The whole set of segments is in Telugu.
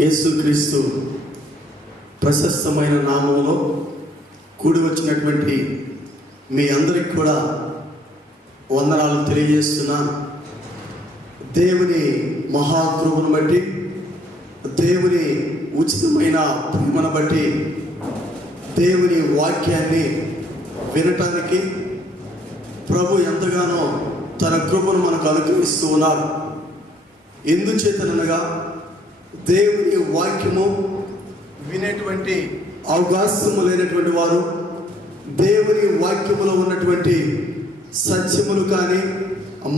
యేసుక్రీస్తు ప్రశస్తమైన నామంలో కూడి వచ్చినటువంటి మీ అందరికి కూడా వందనాలు తెలియజేస్తున్నా. దేవుని మహాకృపను బట్టి, దేవుని ఉచితమైన ప్రేమను బట్టి, దేవుని వాక్యాన్ని వినటానికి ప్రభు ఎంతగానో తన కృపను మనకు అనుగ్రహిస్తూ ఉన్నారు. ఎందుచేతనగా దేవుని వాక్యము వినేటువంటి అవకాశము లేనటువంటి వారు, దేవుని వాక్యములో ఉన్నటువంటి సత్యములు కానీ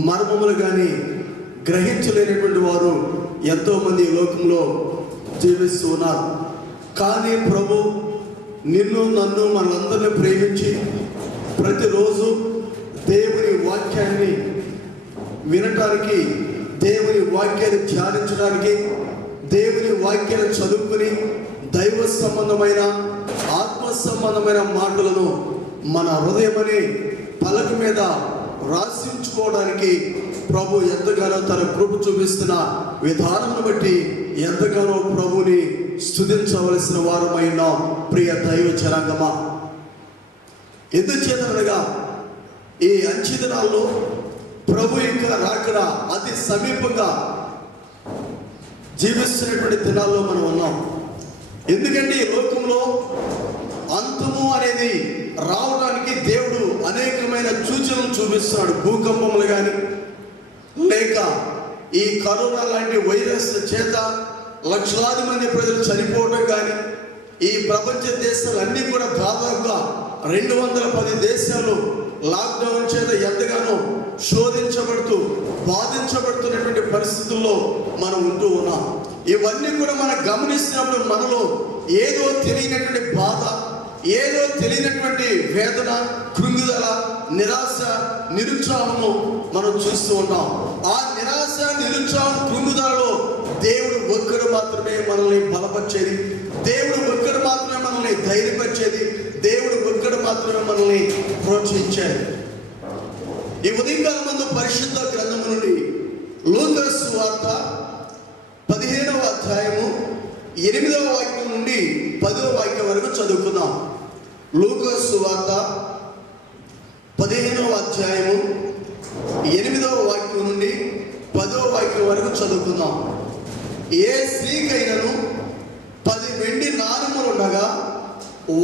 మర్మములు కానీ గ్రహించలేనటువంటి వారు ఎంతోమంది ఈ లోకంలో జీవిస్తూ ఉన్నారు. కానీ ప్రభు నిన్ను నన్ను మనందరినీ ప్రేమించి ప్రతిరోజు దేవుని వాక్యాన్ని వినటానికి, దేవుని వాక్యాన్ని ధ్యానించడానికి, దేవుని వాక్యాన్ని చదువుకుని దైవ సంబంధమైన ఆత్మ సంబంధమైన మాటలను మన హృదయమని పలక మీద రాసించుకోవడానికి ప్రభు ఎంతగానో తన కృప చూపిస్తున్న విధానం బట్టి ఎంతగానో ప్రభుని స్తుతించవలసిన వారమైన ప్రియ దైవ జనాంగమా. ఎందుచేతనగా ఈ అంచె దినాల్లో ప్రభు ఇంకా రాకడ అతి సమీపంగా జీవిస్తున్నటువంటి దినాల్లో మనం ఉన్నాం. ఎందుకంటే ఈ లోకంలో అంతము అనేది రావడానికి దేవుడు అనేకమైన సూచనలు చూపిస్తున్నాడు. భూకంపములు కానీ, లేక ఈ కరోనా లాంటి వైరస్ చేత లక్షలాది మంది ప్రజలు చనిపోవడం కానీ, ఈ ప్రపంచ దేశాలన్నీ కూడా దాదాపుగా 210 దేశాలు లాక్డౌన్ చేత ఎంతగానో శోధించబడుతూ బాధించబడుతున్నటువంటి పరిస్థితుల్లో మనం ఉంటూ ఉన్నాం. ఇవన్నీ కూడా మనం గమనిస్తున్నప్పుడు మనలో ఏదో తెలియనటువంటి బాధ, ఏదో తెలియనటువంటి వేదన, కృంగుదల, నిరాశ, నిరుత్సాహము మనం చూస్తూ ఉంటాం. ఆ నిరాశ, నిరుత్సాహం, కృంగుదలలో దేవుడు ఒక్కడు మాత్రమే మనల్ని బలపరిచేది, దేవుడు ఒక్కడు మాత్రమే మనల్ని ధైర్యపరిచేది, దేవుడు ఒక్కడు మాత్రమే మనల్ని ప్రోత్సహించేది. ఈ ఉదయకాలం ముందు పరిశుద్ధ గ్రంథము నుండి లూకా సువార్త 15వ అధ్యాయము 8వ వాక్యం నుండి 10వ వాక్యం వరకు చదువుకుందాం. లూకా సువార్త 15వ అధ్యాయము 8వ వాక్యం నుండి 10వ వాక్యం వరకు చదువుకుందాం. ఏ స్త్రీకైనను 10 వెండి నాణెములు ఉండగా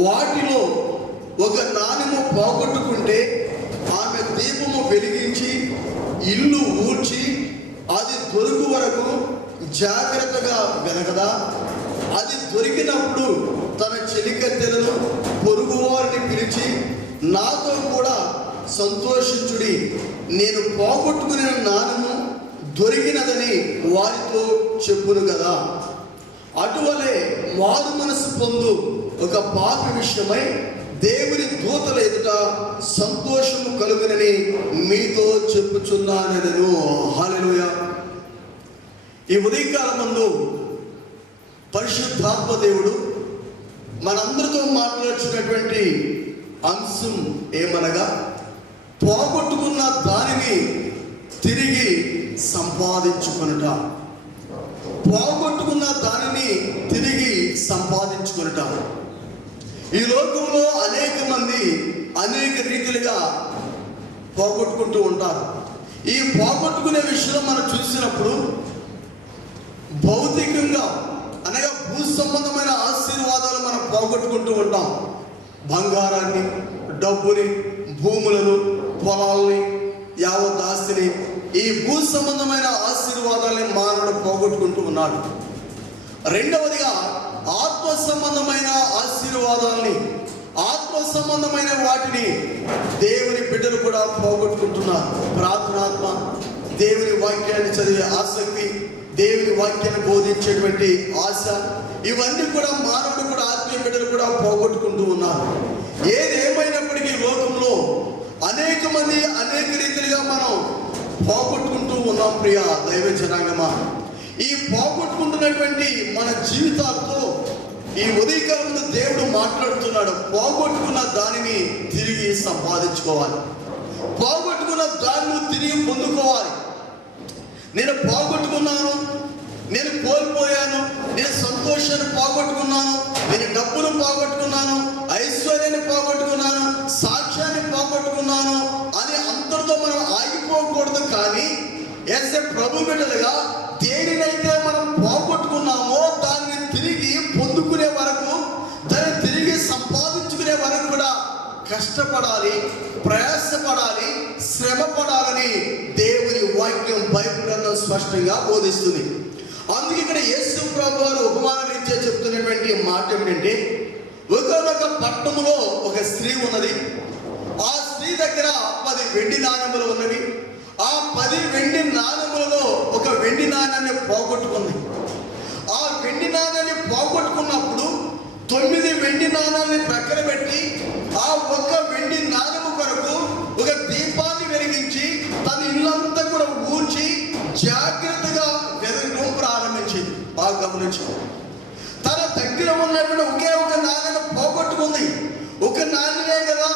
వాటిలో ఒక నాణెము పోగొట్టుకుంటే ఆమె దీపము వెలిగించి ఇల్లు ఊడ్చి అది దొరుకు వరకు జాగ్రత్తగా వెనకదా? అది దొరికినప్పుడు తన చెలికత్తెలను, పొరుగు వారిని పిలిచి నాతో కూడా సంతోషించుడి, నేను పోగొట్టుకునే నాణెము దొరికినదని వారితో చెప్పును కదా. అటువలే మారు మనసు పొందు ఒక పాపి విషయమై దేవుని దూతల ఎదుట సంతోషము కలుగునని మీతో చెప్పుచున్నానెను. హల్లెలూయా. ఈ ఉదయకాలం ముందు పరిశుద్ధాత్మ దేవుడు మనందరితో మాట్లాడుతున్నటువంటి అంశం ఏమనగా, పోగొట్టుకున్న దానిని తిరిగి సంపాదించుకొనుట. పోగొట్టుకున్న దానిని తిరిగి సంపాదించుకొనుట. ఈ లోకంలో అనేక మంది అనేక రీతిలుగా పోగొట్టుకుంటూ ఉంటారు. ఈ పోగొట్టుకునే విషయంలో మనం చూసినప్పుడు భౌతికంగా అనగా భూ సంబంధమైన ఆశీర్వాదాలు మనం పోగొట్టుకుంటూ ఉంటాం. బంగారాన్ని, డబ్బుని, భూములను, పొలాల్ని, యావత్ ఆస్తిని, ఈ భూ సంబంధమైన ఆశీర్వాదాలని మానవుడు పోగొట్టుకుంటూ ఉన్నాడు. రెండవదిగా ఆత్మ సంబంధమైన ఆశీర్వాదాలని, ఆత్మ సంబంధమైన వాటిని దేవుని బిడ్డలు కూడా పోగొట్టుకుంటున్నారు. ప్రార్థనాత్మ, దేవుని వాక్యాన్ని చదివే ఆసక్తి, దేవుని వాక్యాన్ని బోధించేటువంటి ఆశ, ఇవన్నీ కూడా మానవుడు కూడా, ఆత్మీయ బిడ్డలు కూడా పోగొట్టుకుంటూ ఉన్నారు. ఏదేమైనప్పటికీ లోకంలో అనేక మంది అనేక రీతిలుగా మనం పోగొట్టుకుంటూ ఉన్నాం. ప్రియ దైవ జనాంగమా, ఈ పోగొట్టుకుంటున్నటువంటి మన జీవితాలతో ఈ ఉదయకాలంలో దేవుడు మాట్లాడుతున్నాడు. పోగొట్టుకున్న దానిని తిరిగి సంపాదించుకోవాలి, పోగొట్టుకున్న దాన్ని తిరిగి పొందుకోవాలి. నేను పోగొట్టుకున్నాను, నేను కోల్పోయాను, నేను సంతోషాన్ని పోగొట్టుకున్నాను, నేను డబ్బును పోగొట్టుకున్నాను, ఐశ్వర్యాన్ని పోగొట్టుకున్నాను, సాక్ష్యాన్ని పోగొట్టుకున్నాను అని అందరితో మనం ఆగిపోకూడదు. కానీ యాజ్ ఎ ప్రభు బిడ్డలుగా దేనినైతే మనం పోగొట్టుకున్నామో దాన్ని తిరిగి పొందుకునే వరకు, దాన్ని తిరిగి సంపాదించుకునే వరకు కూడా కష్టపడాలి, ప్రయాసపడాలి, శ్రమ పడాలని దేవుని వాక్యం బైబిల్ గ్రంథం స్పష్టంగా బోధిస్తుంది. అందుకే ఇక్కడ యేసు ప్రభు వారు ఉపమాన రీత్యా చెప్తున్నటువంటి మాట ఏమిటంటే, ఒకనొక పట్టణంలో ఒక స్త్రీ ఉన్నది. ఆ స్త్రీ దగ్గర 10 వెండి నాణెములు ఉన్నవి. ఆ 10 వెండి నాణెములలో ఒక వెండి నాణ్యాన్ని పోగొట్టుకుంది. ఆ వెండి నాణ్యాన్ని పోగొట్టుకున్నప్పుడు 9 వెండి నాణాలని ప్రక్కన పెట్టి ఆ ఒక్క వెండి నాణెము కొరకు ఒక దీపాన్ని వెలిగించి తన ఇల్లంతా కూడా ఊడ్చి జాగ్రత్తగా వెతకడం ప్రారంభించింది. బాగా గమనించింది. తన దగ్గర ఉన్నటువంటి ఒకే ఒక నాణ్యను పోగొట్టుకుంది. ఒక నాణ్యమే కదా,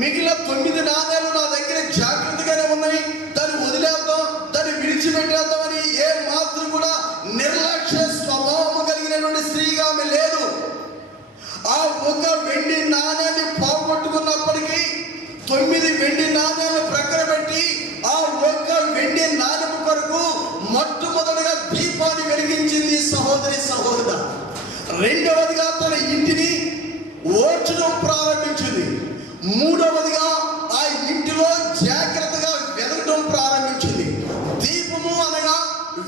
మిగిలిన 9 నాణ్యాలు నా దగ్గర జాగ్రత్తగానే ఉన్నాయి, దాన్ని వదిలేద్దాం, దాన్ని విడిచిపెట్టేద్దామని ఏ మాత్రం కూడా నిర్లక్ష్య స్వభావం కలిగినటువంటి స్త్రీగా ఆమె లేదు. ఆ ఒక వెండి నాణ్యాన్ని పోగొట్టుకున్నప్పటికీ 9 వెండి నాణ్యాలు ప్రక్కన పెట్టి ఆ ఒక్క వెండి నాణ్యము కొరకు మొట్టమొదటిగా దీపాన్ని వెలిగించింది సహోదరి సహోదరుడు. రెండవదిగా తన ఇంటిని ఓడ్చడం ప్రారంభించింది. మూడవదిగా ఆ ఇంటిలో జాగ్రత్తగా వెతకడం ప్రారంభించింది. దీపము అనగా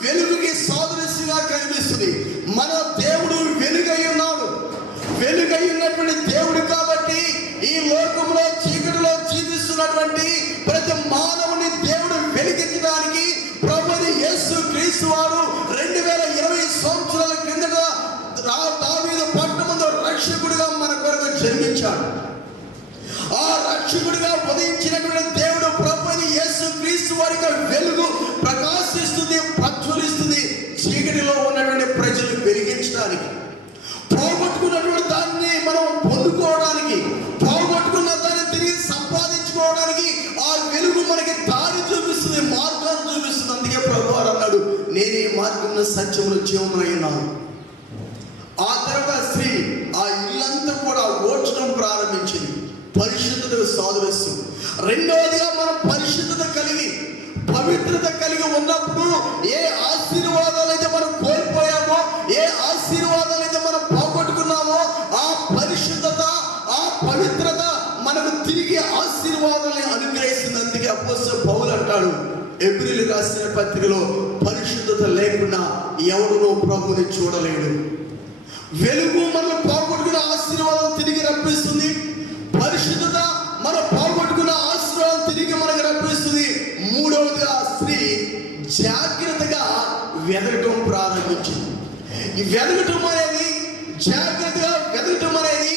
వెలుగుకి సాదృశ్యంగా కనిపిస్తుంది. మన దేవుడు వెలుగై ఉన్నాడు. వెలుగై ఉన్నటువంటి దేవుడు కాబట్టి ఈ లోకంలో చీకటిలో జీవిస్తున్నటువంటి ప్రతి మానవుని దేవుడు వెలిగించడానికి ప్రభువైన యేసు క్రీస్తు వారు 2020 సంవత్సరాల కిందట దావీదు పట్టణంలో రక్షకుడిగా మన కొరకు జన్మించాడు. ఆ రక్షకుడిగా ఉదయించినటువంటి దేవుడు ప్రభువైన యేసు క్రీస్తు వారి వెలుగు ప్రకాశిస్తుంది, ప్రజ్వలిస్తుంది చీకటిలో ఉన్నటువంటి ప్రజలు వెలిగించడానికి. పోగొట్టుకున్నటువంటి దాన్ని మనం పొందుకోవడానికి, పోగొట్టుకున్న దాన్ని తిరిగి సంపాదించుకోవడానికి ఆ వెలుగు మనకి దారి చూపిస్తుంది, మార్గాన్ని చూపిస్తుంది. అందుకే ప్రభువారు అన్నాడు, నేను ఈ మార్గంలో సత్యమును జీవమునై ఉన్నాను. ఆ తర్వాత స్త్రీ ఆ ఇల్లంతా కూడా ఓడ్చడం ప్రారంభించింది. పరిశుద్ధతకు సాదృశ్యం. రెండవదిగా మనం పరిశుద్ధత కలిగి పవిత్రత కలిగి ఉన్నప్పుడు ఏ ఆశీర్వాదాలు అయితే మనం కోల్పోయామో, ఏ ఆశీర్వాదాలు అయితే మనం పోగొట్టుకున్నామో, ఆ పరిశుద్ధత, ఆ పవిత్రత మనకు తిరిగి ఆశీర్వాదాన్ని అనుగ్రహిస్తుంది. అందుకే అపోస్తలుడు పౌలు అంటాడు హెబ్రీయులకు రాసిన పత్రికలో, పరిశుద్ధత లేకుండా ఎవడునో ప్రభువుని చూడలేడు. వెలుగు మనం పోగొట్టుకున్న ఆశీర్వాదం తిరిగి రప్పిస్తుంది. పరిశుద్ధత మనం పోగొట్టుకున్న ఆశీర్వాదం తిరిగి మనకు రప్పిస్తుంది. మూడవదిగా స్త్రీ జాగ్రత్తగా వెతకటం ప్రారంభించింది. ఈ వెతకటం అనేది, జాగ్రత్తగా వెతకటం అనేది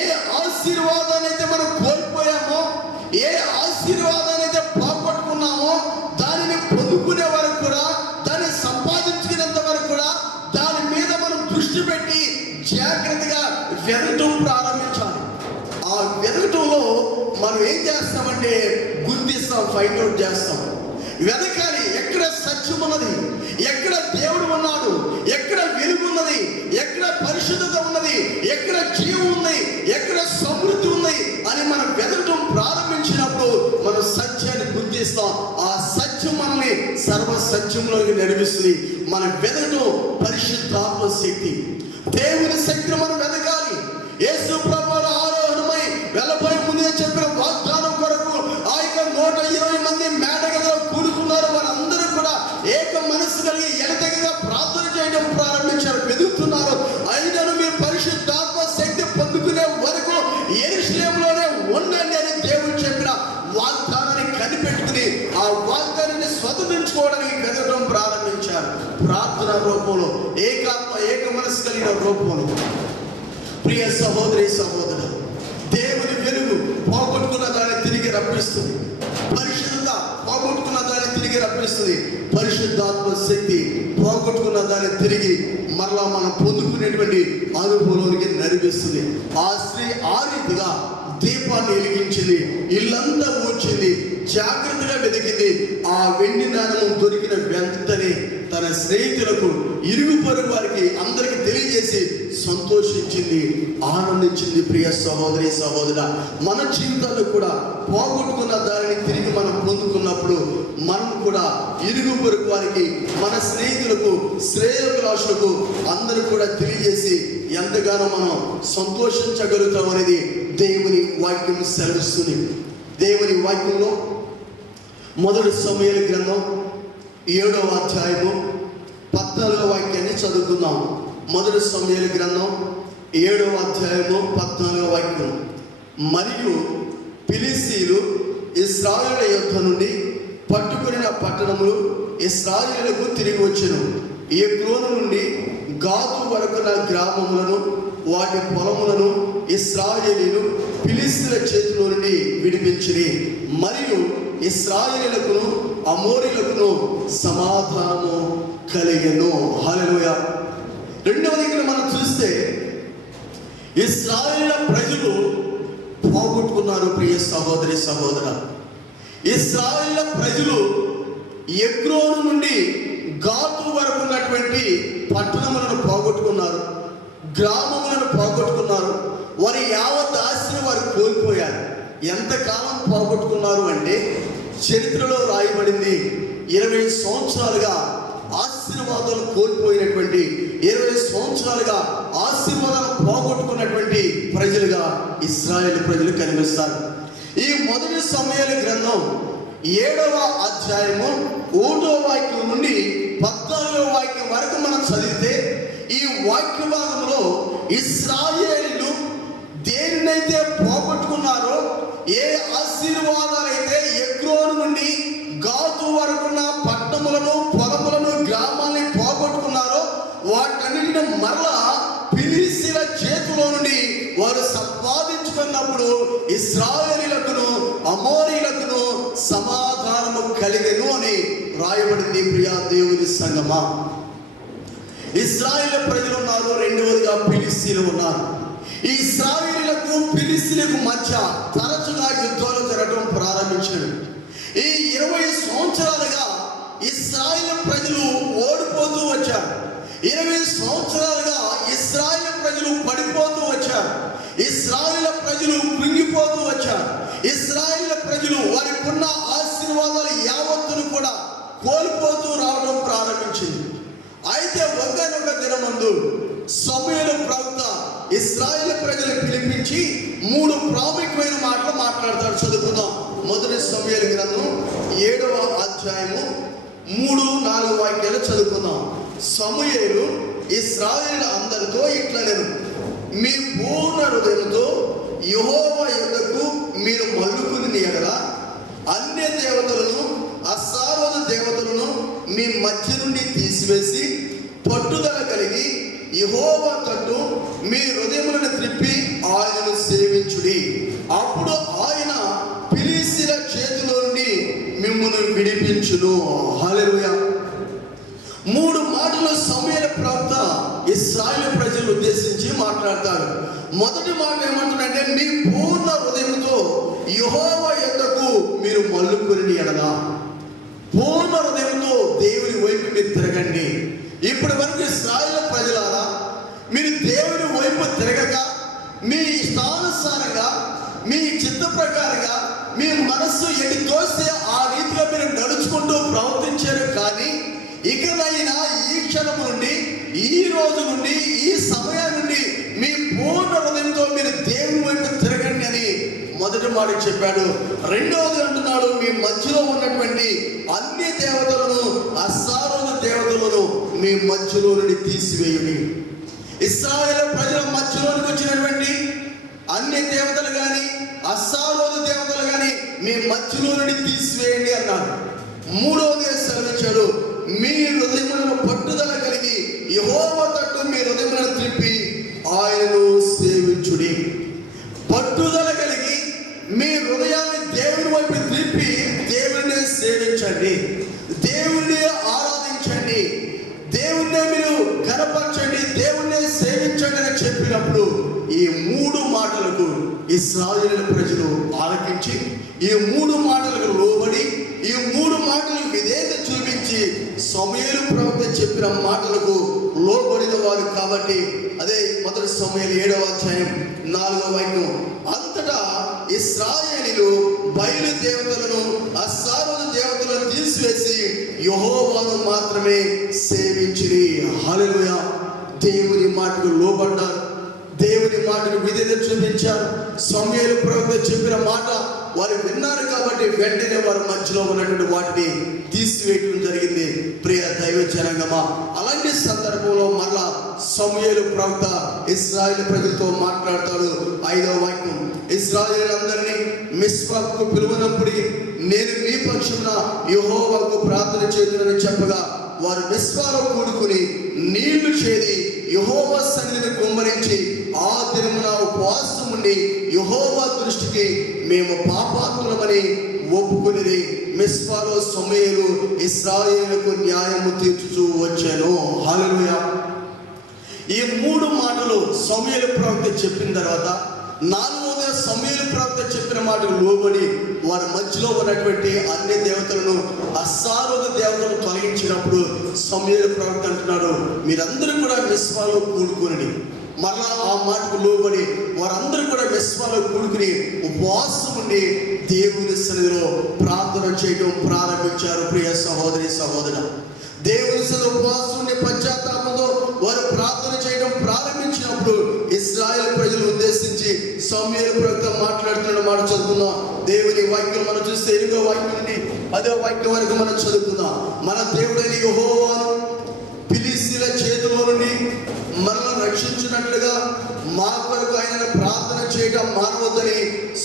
ఏ ఆశీర్వాదాన్ని అయితే మనం కోల్పోయామో, ఏ ఆశీర్వాదాన్ని అయితే పోగొట్టుకున్నామో దానిని పొందుకునే వరకు కూడా, దాన్ని సంపాదించుకునేంత వరకు కూడా దాని మీద మనం దృష్టి పెట్టి జాగ్రత్తగా వెతకటం ప్రారంభించాలి. ఆ వెతకటంలో మనం ఏం చేస్తామంటే గుర్తిస్తాం, ఫైండ్ అవుట్ చేస్తాం. వెతకాలి. ఎక్కడ సత్యం ఉన్నది, ఎక్కడ దేవుడు ఉన్నాడు, ఎక్కడ వెలుగు ఉన్నది, ఎక్కడ పరిశుద్ధత ఉన్నది, ఎక్కడ జీవం ఉంది, ఎక్కడ సమృద్ధి ఉంది అని మనం వెతకటం ప్రారంభించినప్పుడు మనం సత్యాన్ని గుర్తిస్తాం. ఆ సత్యం మనల్ని సర్వ సత్యంలోకి నడిపిస్తుంది. మనం వెతకటం పరిశుద్ధాత్మ శక్తి, దేవుని శక్తిని మనం వెతకాలి. యేసు ప్రభువు ఆరోహణమై వెళ్ళబోయే ముందే చెప్పిన వాగ్దానం కొరకు ఆ యొక్క 120 మంది మేడగదిలో కూడుకున్నారు. వారందరూ కూడా ఏక మనసు కలిగి ఎడతెగగా ప్రార్థన చేయడం ప్రారంభించారు, వెతుకుతున్నారు. అయినను మీరు పరిశుద్ధాత్మ శక్తి పొందుకునే వరకు యెరూషలేములోనే ఉండండి అని దేవుడు చెప్పిన వాగ్దానాన్ని కనిపెట్టుకుని ఆ వాగ్దానాన్ని స్వతంత్రించుకోవడానికి వెతకడం ప్రారంభించారు. ప్రార్థన రూపంలో, ఏక మనసు కలిగిన రూపంలో. ప్రియ సహోదరి సహోదరుడు, దేవుని వెలుగు పోగొట్టుకున్న దాన్ని తిరిగి రప్పిస్తుంది. పరిశుద్ధత పోగొట్టుకున్న దాన్ని తిరిగి రప్పిస్తుంది. పరిశుద్ధాత్మ శక్తి పోగొట్టుకున్న దాన్ని తిరిగి మరలా మనం పొందుకునేటువంటి అనుభవంలోనికి నడిపిస్తుంది. ఆ స్త్రీ ఆ రీతిగా దీపాన్ని వెలిగించింది, ఇల్లంతా ఊడ్చింది, జాగ్రత్తగా వెతికింది. ఆ వెండి నాణెము దొరికిన వెంటనే తన స్నేహితులకు, ఇరుగు పొరుగు వారికి అందరికి తెలియజేసి సంతోషించింది, ఆనందించింది. ప్రియ సహోదరి సహోదరా, మన జీవితాల్లో కూడా పోగొట్టుకున్న దానిని తిరిగి మనం పొందుకున్నప్పుడు మనం కూడా ఇరుగు పొరుగు వారికి, మన స్నేహితులకు, శ్రేయోభిలాషులకు అందరూ కూడా తెలియజేసి ఎంతగానో మనం సంతోషించగలుగుతాం అనేది దేవుని వాక్యం సెలవిస్తుంది. దేవుని వాక్యంలో మొదటి సమూయేలు గ్రంథం 7వ అధ్యాయము 14వ వాక్యాన్ని చదువుకుందాం. మొదటి సమూయేలు గ్రంథం 7వ అధ్యాయము 14వ వాక్యం. మరియు ఫిలిష్తీయులు ఇశ్రాయేలు యుద్ధ నుండి పట్టుకున్న పట్టణములు ఇశ్రాయేలుకు తిరిగి వచ్చెను. ఎక్రోను నుండి గాతు వరకున్న గ్రామములను, వాటి పొలములను ఇశ్రాయేలీయులు ఫిలిష్తీయుల చేతిలో నుండి విడిపించిరి. మరియు ఇశ్రాయేలీయులకును అమోరీయులకును సమాధానము కలిగెను. హల్లెలూయా. రెండవది ఇక్కడ మనం చూస్తే ఇశ్రాయేలు ప్రజలు పోగొట్టుకున్నారు. ప్రియ సహోదరి సహోదర, ఇశ్రాయేలు ప్రజలు ఎక్రోను నుండి గాతు వరకు ఉన్నటువంటి పట్టణములను పోగొట్టుకున్నారు, గ్రామములను పోగొట్టుకున్నారు. వారి యావత్ ఆస్తిని వారు కోల్పోయారు. ఎంతకాలం పోగొట్టుకున్నారు అంటే చరిత్రలో రాయబడింది 20 సంవత్సరాలుగా ఆశీర్వాదాలు కోల్పోయినటువంటి, 20 సంవత్సరాలుగా ఆశీర్వాదాలు పోగొట్టుకున్నటువంటి ప్రజలుగా ఇశ్రాయేలు ప్రజలు కనిపిస్తారు. ఈ మొదటి సమూయేలు గ్రంథం 7వ అధ్యాయము 1వ వాక్యం నుండి 14వ వాక్యం వరకు మనం చదివితే ఈ వాక్య భాగంలో ఇశ్రాయేలీయులు దేనినైతే పోగొట్టుకున్నారో, ఏ ఆశీర్వాదాలైతే ఎక్రోను నుండి గాతు వరకున్న పట్టణములను, పొలములను, గ్రామాలని పోగొట్టుకున్నారో వాటన్నిటిని మరలా ఫిలిష్తీయుల చేతిలో నుండి వారు సంపాదించుకున్నప్పుడు ఇశ్రాయేలీయులకును అమోరీయులకును సమాధానము కలిగెను అని రాయబడింది. ప్రియా దేవుని సంగమా, ఇశ్రాయేలు ప్రజలు ఉన్నారు, రెండవదిగా ఫిలిష్తీయులు ఉన్నారు. ఈ ఇశ్రాయేలీయులకు ఫిలిష్తీయులకు మధ్య తరచుగా యుద్ధాలు జరగడం ప్రారంభించారు. ఈ 20 సంవత్సరాలుగా ఇశ్రాయేలు ప్రజలు ఓడిపోతూ వచ్చారు. 20 సంవత్సరాలుగా ఇశ్రాయేలు ప్రజలు పడిపోతూ వచ్చారు. ఇశ్రాయేలు ప్రజలు కృంగిపోతూ వచ్చారు. ఇశ్రాయేలు ప్రజలు వారికి ఉన్న ఆశీర్వాదాలు యావత్తును కూడా కోల్పోతూ రావడం ప్రారంభించింది. అయితే ఒక్కనొక దినమందు సమూయేలు ప్రవక్త ఇశ్రాయేలు ప్రజలు పిలిపించి 3 ప్రాముఖ్యమైన మాటలు మాట్లాడతాడు. చదువుకుందాం. మొదటి సమూయేలు గ్రంథం 7వ అధ్యాయము 3-4 వాక్యాలు చదువుకుందాం. సమూయేలు ఇశ్రాయేలు అందరితో ఇట్లనెను, మీ పూర్ణ హృదయంతో యెహోవా యొద్దకు మీరు మల్లుకుని ఎడల అన్య దేవతలను, అసారోధ దేవతలను మీ మధ్య నుండి తీసివేసి పట్టుదల కలిగి యెహోవా తట్టు మీ హృదయములను త్రిప్పి ఆయనను సేవించుడి. అప్పుడు ఆయన ఫిలిష్తీయుల చేతిలో నుండి మిమ్మును విడిపించును. హల్లెలూయా. 3 మాటలు సమూయేలు ప్రవక్త ఇశ్రాయేలు ప్రజలు ఉద్దేశించి మాట్లాడతారు. మొదటి మాట ఏమంటున్నారంటే, మీ పూర్ణ హృదయంతో యెహోవా యొద్దకు మీరు మల్లుకుని ఎడల. పూర్ణ హృదయంతో దేవుని వైపు మీరు తిరగండి. ఇప్పటి వరకు ఇశ్రాయేలు ప్రజలారా, మీరు దేవుని వైపు తిరగక మీ ఇష్టానుసారంగా, మీ చిత్త ప్రకారంగా, మీ మనస్సు ఎటు తోస్తే ఆ రీతిగా మీరు నడుచుకుంటూ ప్రవర్తించారు. కానీ ఇకనైనా ఈ క్షణం నుండి, ఈ రోజు నుండి, ఈ సమయం నుండి మీ పూర్ణ హృదయంతో మీరు దేవుని వైపు తిరగండి అని మొదటి మాట చెప్పాడు. రెండవది అంటున్నాడు, మీ మధ్యలో ఉన్నటువంటి అన్ని దేవతలను, అసారోధ దేవతలను మీ మధ్యలో నుండి తీసివేయుడి. ఇశ్రాయేలు ప్రజల మధ్యలోనికి వచ్చినటువంటి అన్ని దేవతలు కానీ, అసారోధ దేవతలు కానీ మీ మధ్యలో నుండి తీసివేయండి అన్నాడు. మూడవదిగా సెలవిచ్చాడు, మీ హృదయములను పట్టుదల కలిగి యెహోవా తట్టు మీ హృదయములను త్రిప్పి ఆయనను సేవించుడి. పట్టుదల కలిగి మీ హృదయాన్ని దేవుని వైపు త్రిప్పి దేవుని సేవించండి, దేవుణ్ణి ఆరాధించండి, దేవుణ్ణి మీరు కనపరచండి, దేవుణ్ణి సేవించండి అని చెప్పినప్పుడు ఈ 3 మాటలకు ఇశ్రాయేలు ప్రజలు ఆలకించి, ఈ 3 మాటలకు లోబడి, ఈ 3 మాటలకు విధేయత చూపించి సమూయేలు ప్రవక్త చెప్పిన మాటలకు లోబడిన వారు కాబట్టి. అదే 1 సమూయేలు 7వ అధ్యాయం 4వ వాక్యం. అంతటా ఇశ్రాయేలీయులు బయలు దేవతలను అష్తారోతు దేవతలను తీసివేసి యెహోవాను మాత్రమే సేవించిరి. హల్లెలూయా. దేవుని మాటకు లోబడ్డారు, దేవుని మాటకు విధేయత చూపించారు. సమూయేలు ప్రవక్త చెప్పిన మాట వారు విన్నారు కాబట్టి వెంటనే వారి మధ్యలో ఉన్నటువంటి వాటిని తీసివేయడం జరిగింది. ప్రియ దైవ జనాంగమా, అలాంటి సందర్భంలో మరలా సమూయేలు ప్రవక్త ఇశ్రాయేలు ప్రజలతో మాట్లాడతాడు. 5వ వాక్యం. ఇశ్రాయేలులందరినీ మిస్పాకు పిలువనప్పుడు నేను మీ పక్షమున యెహోవాకు ప్రార్థన చేయుదునని చెప్పగా వారు మిస్పాలో కూడుకుని నీళ్లు చేది యెహోవా సన్నిధిని కుమ్మరించి ఆ దినమున ఉపవాసం ఉండి యెహోవా దృష్టికి మేము పాపాత్ములమని ఒప్పుకుని మిస్పాలో సమూయేలు ఇశ్రాయేలుకు న్యాయము తీర్చుచూ వచ్చాను. హల్లెలూయా. ఈ 3 మాటలు సమూయేలు ప్రవక్త చెప్పిన తర్వాత 4వది సమూయేలు ప్రవక్త చెప్పిన మాటకు లోబడి వారి మధ్యలో ఉన్నటువంటి అన్ని దేవతలను అష్తారోతు దేవతలను తొలగించినప్పుడు సమూయేలు ప్రవక్త అంటున్నాడు, మీరందరూ కూడా మిస్పాలో కూడుకుని. మరలా ఆ మాటకు లోబడి వారందరూ కూడా మిస్పాలో కూడుకుని ఉపవాసం ఉండి దేవుని సన్నిధిలో ప్రార్థన చేయడం ప్రారంభించారు. ప్రియ సహోదరి సహోదరు, దేవుని సన్నిధిలో ఉపవాసం ఉండి పశ్చాత్తాపంతో వారు ప్రార్థన చేయడం ప్రారంభించినప్పుడు ఇశ్రాయేలు ప్రజలు ఉద్దేశించి సమూయేలు ప్రవక్త మాట్లాడుతున్న మాట చదువుకుందాం. దేవుని వాక్యం మనం చూస్తే 8వ వాక్యం నుండి 10వ వాక్యం వరకు మనం చదువుకుందాం. మన దేవుడైన యెహోవాను ఫిలిష్తీయుల చేతిలో నుండి మనల్ని రక్షించినట్లుగా మా కొరకు ఆయన ప్రార్థన చేయడం మానవద్దని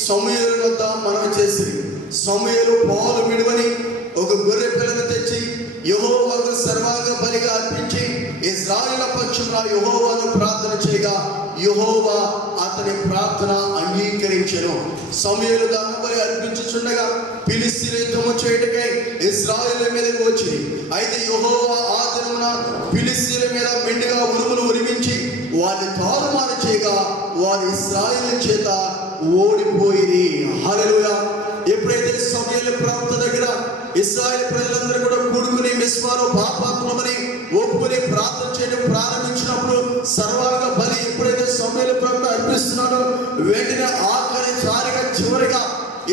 సమూయేలు వద్ద మనవి చేసింది. సమూయేలు పాలు విడువని ఒక గొర్రె పిల్లను తెచ్చి యెహోవాకు సర్వాంగ బలిగా అర్పించి ఇశ్రాయేలు పక్షమున యెహోవాను ప్రార్థన చేయగా యెహోవా అతని ప్రార్థన అంగీకరించెను. సమూయేలు దహనబలి అర్పించుచుండగా ఫిలిష్తీయులు యుద్ధము చేయుటకై ఇశ్రాయేలు మీదకు వచ్చింది. అయితే యెహోవా ఆ దినమున ఫిలిష్తీయుల మీద మెండుగా ఉరుములు ఉరిమించి వారిని తారుమారు చేయగా వారు ఇశ్రాయేలు చేత ఓడిపోయింది. హల్లెలూయా. ఎప్పుడైతే సమూయేలు ప్రవక్త దగ్గర ఇశ్రాయేలు ప్రజలందరూ కూడా కూడుకుని మిస్పాలో పాపాత్ములమని ఒప్పుకొని ప్రార్థన చేయడం ప్రారంభించినప్పుడు సర్వాంగ బలి ఎప్పుడైతే సమూయేలు ప్రవక్త అర్పిస్తున్నాడో వెంటనే ఆఖరిసారిగా చివరిగా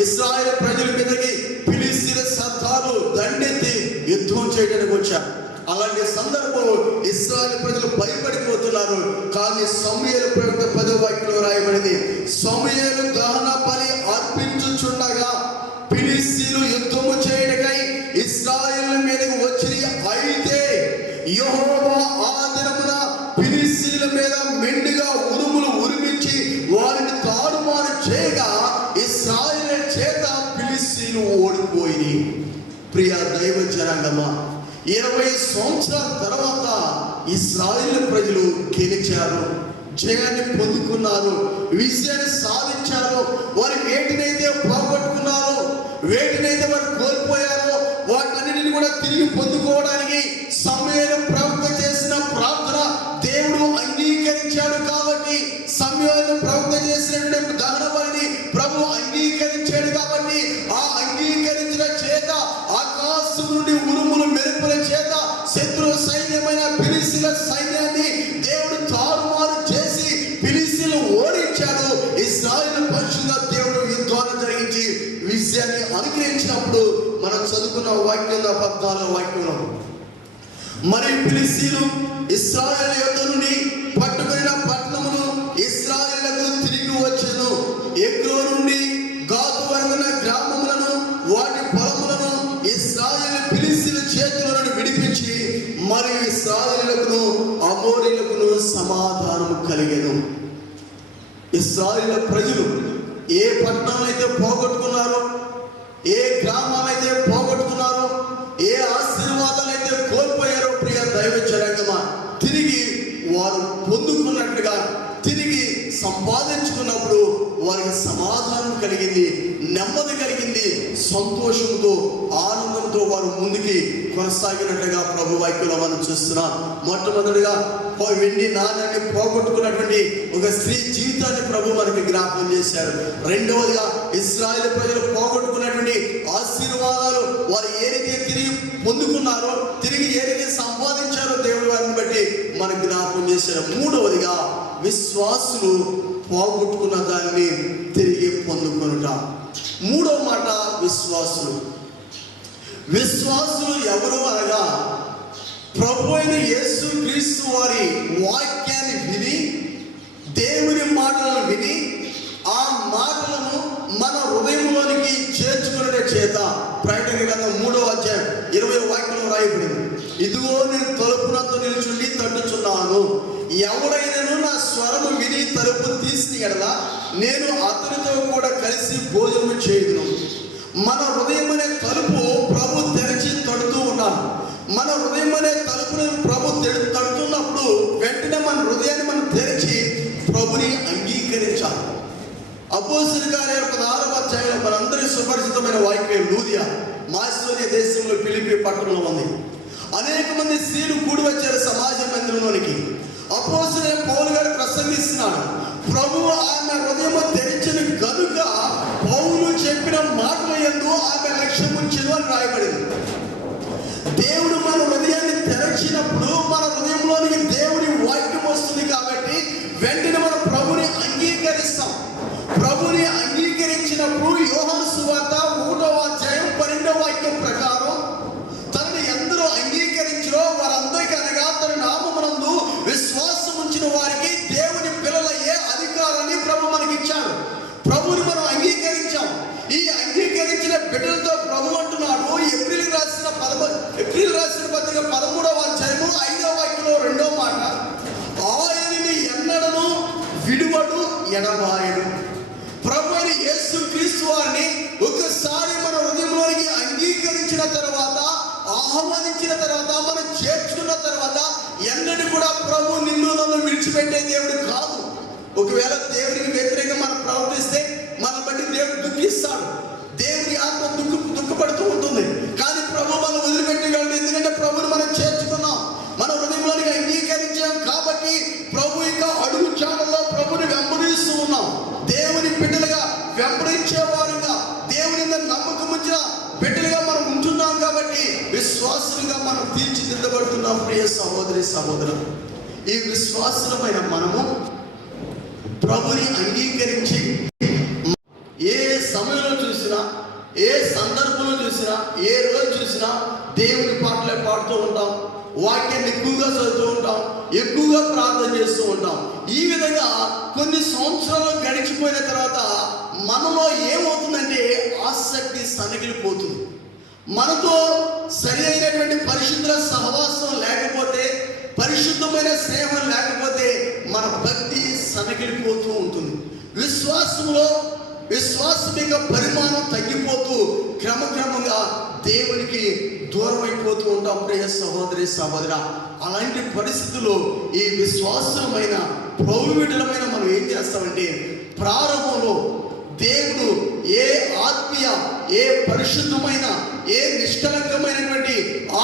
ఇశ్రాయేలు ప్రజల మీదకి ఫిలిష్తీయుల సర్దారు దండెత్తి యుద్ధం చేయడానికి వచ్చారు. అలాంటి సందర్భంలో ఇశ్రాయేలు ప్రజలు భయపడిపోతున్నారు. కానీ సమూయేలు ప్రవక్త 10వ వాక్యంలో రాయబడింది, సమూయేలు దహన బలి అర్పించుచుండగా ఫిలిష్తీయులు యుద్ధము చేయడకై ఇశ్రాయేలు మీదకు వచ్చి అయితే యెహోవా ఆ దినమున ఫిలిష్తీయుల మీద మెండుగా ఉరుములు ఉరిమించి వారిని తారుమారు చేయగా ఇశ్రాయేలు చేత ఫిలిష్తీయులు ఓడిపోయి. ప్రియ దైవ జనాంగమా, 20 సంవత్సరాల తర్వాత ఇశ్రాయేలు ప్రజలు గెలిచారు, జయాన్ని పొందుకున్నారు, విజయాన్ని సాధించారు. వారు వేటినైతే పోగొట్టుకున్నారో, వేటినైతే వారు కోల్పోయారో వాటన్నిటిని కూడా తిరిగి పొందుకోవడానికి సమూయేలు ప్రవక్త చేసిన ప్రార్థన దేవుడు అంగీకరించాడు. కాబట్టి సమూయేలు ప్రవక్త చేసినటువంటి దహన బలిని ప్రభు అంగీకరించాడు. కాబట్టి ఆ అంగీకరించిన చేత ఆకాశం నుండి ఉరుములు మెరుపుల చేత శత్రు సైన్యమైన ఫిలిష్తీయుల సైన్యాన్ని దేవుడు తారుమారు చేసి ఫిలిష్తీయులు ఓడించాడు. ఇశ్రాయేలు పక్షుగా దేవుడు యుద్ధాన్ని జరిగించి విజయాన్ని అనుగ్రహించినప్పుడు మనం చదువుకున్న వాక్యం 14వ వాక్యంలో, మరి ఫిలిష్తీయులు ఇశ్రాయేలు యొద్ద నుండి పట్టుకున్న పట్టణమును ఇశ్రాయేలుకు తిరిగి వచ్చెను. ఎగ్లోను నుండి గాతు వరకున్న గ్రామములను వాటి పొలములను ఇశ్రాయేలు ఫిలిష్తీయుల చేతుల నుండి విడిపించి మరియు ఇశ్రాయేలుకును అమోరీయులకును సమాధానం కలిగెను. ఇశ్రాయేలు ప్రజలు ఏ పట్టణాలైతే పోగొట్టుకున్నారో, ఏ గ్రామాలైతే పోగొట్టుకున్నారో, ఏ ఆశీర్వాదాలైతే కోల్పోయారో ప్రియ దైవ జనాంగమా, తిరిగి వారు పొందుకున్నట్లుగా తిరిగి సంపాదించుకున్నప్పుడు వారికి సమాధానం కలిగింది, నెమ్మది కలిగింది, సంతోషంతో ఆనందంతో వారు ముందుకి కొనసాగినట్లుగా ప్రభు వాక్యంలో మనం చూస్తున్నాం. మొట్టమొదటిగా వెండి నాణ్యాన్ని పోగొట్టుకున్నటువంటి ఒక స్త్రీ జీవితాన్ని ప్రభు మనకి జ్ఞాపకం చేశారు. రెండవదిగా ఇశ్రాయేలు ప్రజలు పోగొట్టుకున్నటువంటి ఆశీర్వాదాలు వారు ఏ రీతిగా తిరిగి పొందుకున్నారో, తిరిగి ఏ రీతి సంపాదించారో దేవుడు వారిని బట్టి మనకు జ్ఞాపకం చేశారు. మూడవదిగా విశ్వాసులు పోగొట్టుకున్న దాన్ని తిరిగి పొందుకొనుట. మూడవ మాట విశ్వాసులు. విశ్వాసులు ఎవరు అనగా ప్రభు అయిన యేసు క్రీస్తు వారి వాక్యాన్ని విని, దేవుని మాటలను విని, ఆ మాటలను మన హృదయంలోనికి చేర్చుకునే చేత ప్రకటన గ్రంథం 3వ అధ్యాయం 20వ వాక్యంలో రాయబడింది, ఇదిగో నేను తలుపునందు నిలుచుండి తట్టుచున్నాను, ఎవడైనను నా స్వరము విని తలుపు తీసిన ఎడల నేను అతనితో కూడా కలిసి భోజనం చేయుదును. మన హృదయం అనే తలుపు ప్రభు తెరిచి తడుతూ ఉన్నాను. మన హృదయం అనే తలుపును ప్రభు తడుతున్నప్పుడు వెంటనే మన హృదయాన్ని మనం తెరిచి ప్రభుని అంగీకరించాలి. అపోస్తలుల కార్యాలు 16వ అధ్యాయంలో మనందరి సుపరిచితమైన వాక్యం లూదియా మాసిదోనియా దేశంలో ఫిలిప్పీ పట్టణంలో ఉంది. అనేక మంది స్త్రీలు కూడి వచ్చారు సమాజ మందిరంలోనికి. అపోస్తలుడైన పౌలు గారు ప్రసంగిస్తున్నాడు. ప్రభువు ఆమె హృదయము తెరిచిన కనుక పౌలు చెప్పిన మాటల యందు ఆమె లక్ష్యం ఉంచెను అని రాయబడింది. దేవుడు మన హృదయాన్ని తెరచినప్పుడు మన హృదయంలోనికి దేవుని వాక్యం వస్తుంది కాబట్టి వెంటనే మనం ప్రభుని అంగీకరిస్తాం. ప్రభుని అంగీకరించినప్పుడు యోహాను సువార్త 1వ అధ్యాయం 12వ వాక్యం ప్రకారం తనని ఎందరో అంగీకరించారో వారందరికీ అనగా తన నామమునందు విశ్వాసం ఉంచిన వారికి దేవుని పిల్లలయ్యే అధికారాన్ని ప్రభు మనకిచ్చాడు. ప్రభుని మనం అంగీకరించాం. ఈ అంగీకరించిన బిడ్డలతో ప్రభు అంటున్నాడు, ఏప్రిల్ రాసిన పత్రిక 13వ అధ్యాయము 5వ వాక్యంలో 2వ మాట, ఆయనని ఎన్నడను విడువడు ఎడబాయడు. ప్రభు అయిన యేసు క్రీస్తు వారిని ఒకసారి మన హృదయంలోనికి అంగీకరించిన తర్వాత, ఆహ్వానించిన తర్వాత, మనం చేర్చుకున్న తర్వాత ఎన్నడూ కూడా ప్రభు నిన్ను నన్ను విడిచిపెట్టే దేవుడు కాదు. ఒకవేళ దేవునికి వ్యతిరేకంగా మనం ప్రవర్తిస్తే మన బట్టి దేవుడు దుఃఖిస్తాడు. దేవుని ఆత్మ దుఃఖపడుతూ ఉంటుంది. కానీ ప్రభు మనం వదిలిపెట్టగలడు. ఎందుకంటే ప్రభుని మనం చేర్చుకున్నాం, మన హృదయంలోనికి అంగీకరించాం కాబట్టి ప్రభు యొక్క అడుగు చాడల్లో ప్రభుని వెంబడిస్తూ ఉన్నాం. దేవుని బిడ్డలుగా వెంబడించేవారుగా, దేవుని మీద నమ్మకం ఉంచిన బిడ్డలుగా మనం ఉంటున్నాం కాబట్టి విశ్వాసులుగా మనం తీర్చిదిద్దబడుతున్నాం. ప్రియ సహోదరి సహోదరులు, ఈ విశ్వాసులమైన మనము ప్రభుని అంగీకరించి ఏ సమయంలో చూసినా, ఏ సందర్భంలో చూసినా, ఏ రోజు చూసినా దేవుని పాటలే పాడుతూ ఉంటాం, వాక్యాన్ని ఎక్కువగా చదువుతూ ఉంటాం, ఎక్కువగా ప్రార్థన చేస్తూ ఉంటాం. ఈ విధంగా కొన్ని సంవత్సరాలు గడిచిపోయిన తర్వాత మనలో ఏమవుతుందంటే ఆసక్తి సనగిలిపోతుంది. మనతో సరి అయినటువంటి పరిశుద్ధ సహవాసం లేకపోతే, పరిశుద్ధమైన స్నేహం లేకపోతే మన భక్తి సనగిలిపోతూ ఉంటుంది. విశ్వాసం యొక్క పరిమాణం తగ్గిపోతూ క్రమక్రమంగా దేవునికి దూరం అయిపోతూ ఉంటాం. ప్రియ సహోదరి సహోదరా, అలాంటి పరిస్థితుల్లో ఈ విశ్వాసమైన ప్రభువిడలమైన మనం ఏం చేస్తామంటే, ప్రారంభంలో దేవుడు ఏ ఆత్మీయ, ఏ పరిశుద్ధమైన, ఏ నిష్కలంకమైనటువంటి